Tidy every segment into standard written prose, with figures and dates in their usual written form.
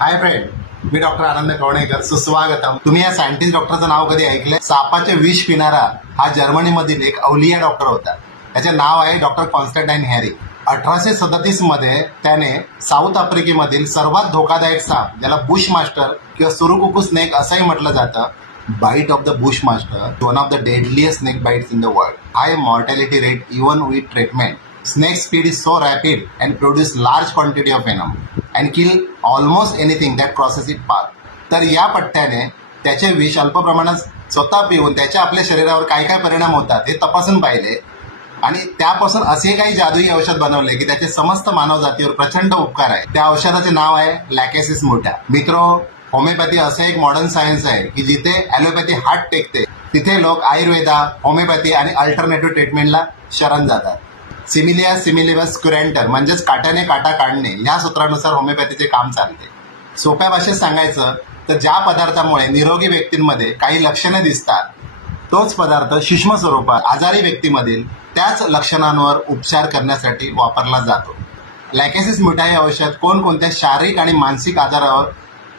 Hi friend, मी doctor आनंद कवणेकर. सुस्वागतम. तुम्ही या सायंटिस्ट डॉक्टरचं नाव कधी ऐकलंय? सापाचे विष पिणारा हा जर्मनीमधील एक अवलिया डॉक्टर होता. त्याचे नाव आहे डॉक्टर कॉन्स्टंटाईन हॅरी. 1837 मध्ये त्याने साऊथ आफ्रिकेमधील सर्वात धोकादायक साप, ज्याला बुश मास्टर किंवा सुरुकुकू स्नेक असंही म्हटलं जातं, bite of the bushmaster, one of the deadliest snake bites in the world. High mortality rate even with treatment. Snake speed is so rapid and produce large quantity of venom and kill almost anything that crosses its path. तर या पट्ट्याने त्याचे विष अल्प प्रमाणात स्वतः पिऊन त्याच्या आपल्या शरीरावर काय काय परिणाम होतात हे तपासून पाहिले आणि त्यापासून असे काही जादुई औषध बनवले की त्याचे समस्त मानव जातीवर प्रचंड उपकार आहे. त्या औषधाचे नाव आहे लॅकेसिस म्युटा. मित्रो, होमिओपॅथी असे एक मॉडर्न सायन्स आहे की जिथे ॲलोपॅथी हात टेकते तिथे लोक आयुर्वेदा, होमिओपॅथी आणि अल्टरनेटिव्ह ट्रीटमेंटला शरण जातात. सिमिलिया सिमिलिबस क्युरेंटर म्हणजेच काट्याने काटा काढणे या सूत्रानुसार होमिओपॅथीचे काम चालते. सोप्या भाषेत सांगायचं तर ज्या पदार्थामुळे निरोगी व्यक्तींमध्ये काही लक्षणे दिसतात तोच पदार्थ सूक्ष्म स्वरूपात आजारी व्यक्तीमधील त्याच लक्षणांवर उपचार करण्यासाठी वापरला जातो. लॅकेसिस म्युटा हे औषध कोणकोणत्या शारीरिक आणि मानसिक आजारावर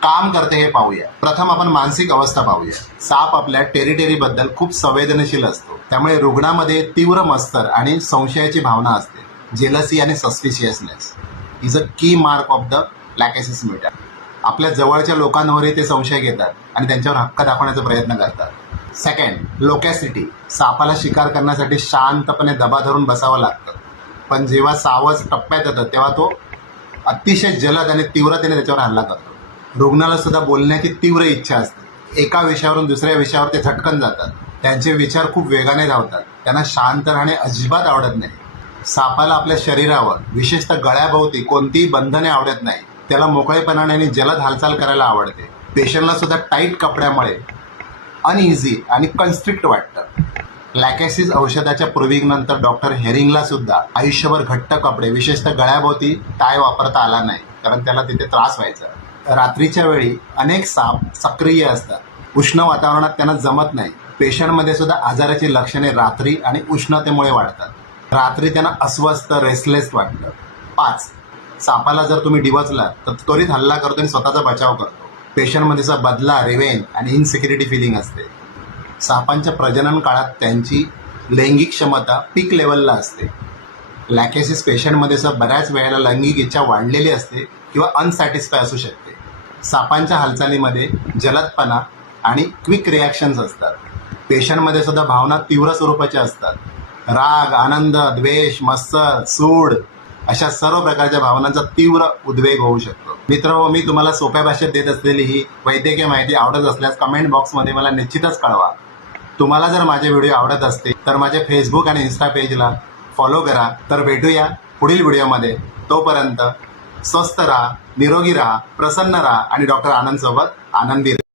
काम करते हे पाहूया. प्रथम आपण मानसिक अवस्था पाहूया. साप आपल्या टेरिटरीबद्दल खूप संवेदनशील असतो, त्यामुळे रुग्णामध्ये तीव्र मत्सर आणि संशयाची भावना असते. जेलसी आणि सस्पिशियसनेस इज अ की मार्क ऑफ द लॅकेसिस म्युटा. आपल्या जवळच्या लोकांवरही ते संशय घेतात आणि त्यांच्यावर हक्क दाखवण्याचा प्रयत्न करतात. सेकंड, लोकॅसिटी. सापाला शिकार करण्यासाठी शांतपणे दबा धरून बसावं लागतं, पण जेव्हा सावज टप्प्यात येतं तेव्हा तो अतिशय जलद आणि तीव्रतेने त्याच्यावर हल्ला करतो. रुग्णाला सुद्धा बोलण्याची तीव्र इच्छा असते. एका विषयावरून दुसऱ्या विषयावर ते झटकन जातात. त्यांचे विचार खूप वेगाने धावतात. त्यांना शांत राहणे अजिबात आवडत नाही. सापाला आपल्या शरीरावर, विशेषतः गळ्याभोवती कोणतीही बंधने आवडत नाही. त्याला मोकळेपणाने आणि जलद हालचाल करायला आवडते. पेशंटला सुद्धा टाईट कपड्यामुळे अनइझी आणि कन्स्ट्रिक्ट वाटतं. लॅकेसिस औषधाच्या प्रूव्हिंगनंतर डॉक्टर हेरिंगला सुद्धा आयुष्यभर घट्ट कपडे, विशेषतः गळ्याभोवती टाय वापरता आला नाही, कारण त्याला तिथे त्रास व्हायचा. रात्रीच्या वेळी अनेक साप सक्रिय असतात. उष्ण वातावरणात त्यांना जमत नाही. पेशंटमध्ये सुद्धा आजाराची लक्षणे रात्री आणि उष्णतेमुळे वाढतात. रात्री त्यांना अस्वस्थ, रेस्टलेस वाटतं. 5, सापाला जर तुम्ही डिवचला तर त्वरित हल्ला करतो आणि स्वतःचा बचाव करतो. पेशंटमध्ये बदला, रिवेंज आणि इनसिक्युरिटी फिलिंग असते. सापांच्या प्रजनन काळात त्यांची लैंगिक क्षमता पीक लेवलला असते. लॅकेसिस पेशंटमध्ये बऱ्याच वेळेला लैंगिक इच्छा वाढलेली असते किंवा अनसॅटिस्फाय असू शकते. सापांच्या हालचालीमध्ये जलदपणा आणि क्विक रिॲक्शन्स असतात. पेशंटमध्ये सुद्धा भावना तीव्र स्वरूपाच्या असतात. राग, आनंद, द्वेष, मत्सर, सूड अशा सर्व प्रकारच्या भावनांचा तीव्र उद्वेग होऊ शकतो. मित्र, मी तुम्हाला सोप्या भाषेत देत असलेली ही वैद्यकीय माहिती आवडत असल्यास कमेंट बॉक्समध्ये मला निश्चितच कळवा. तुम्हाला जर माझे व्हिडिओ आवडत असतील तर माझे फेसबुक आणि इन्स्टा पेजला फॉलो करा. तर भेटूया पुढील व्हिडिओमध्ये. तोपर्यंत स्वस्थ राहा, निरोगी राहा, प्रसन्न राहा आणि डॉक्टर आनंद सोबत आनंदी राहा.